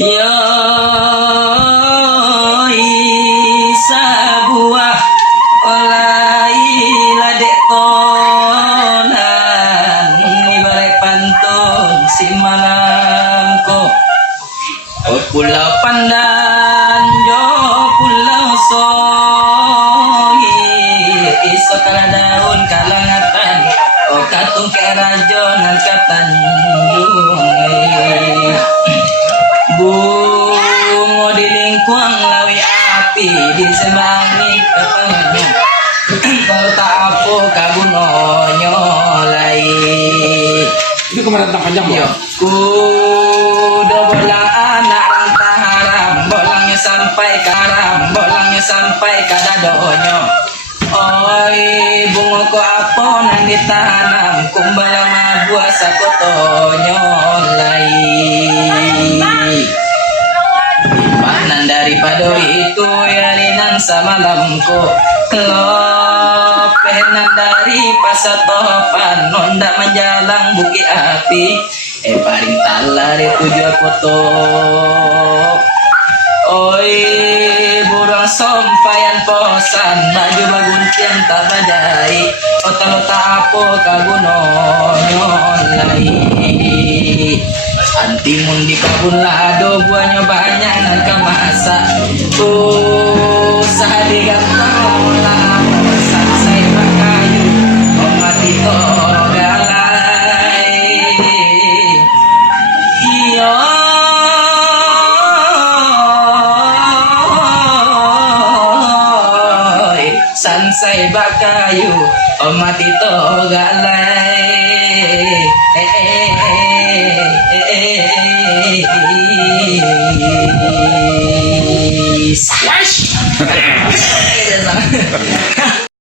Yo isa buah olai ladek tonan ibarat pantun si malamko pulau pandan jo pulau sohi iso kala daun kalangatan katung kerajonan katanjung bungo di lingkuang lawi api di sembangi kepengen kalau tak apa kabuno nyolai Itu kemarin tak panjang yo ya? kuda bolang anak rantah haram bolangnya sampai kadadonyo oi bungo ko apa nang ditanam kumbala mabua sakotonyo lai panan daripada itu ya linang samalamku lopenan dari pasatopan nonda menjalang buki api paring talare tujuh foto oi burung sompayan posan baju baguntian tak badai otak apo kabuno nyolai antimun di kabun lado buahnya banyak nan kemasa sehari gampang lah saya kayu mati to galai iyo sansai bakayu mati to galai Splash!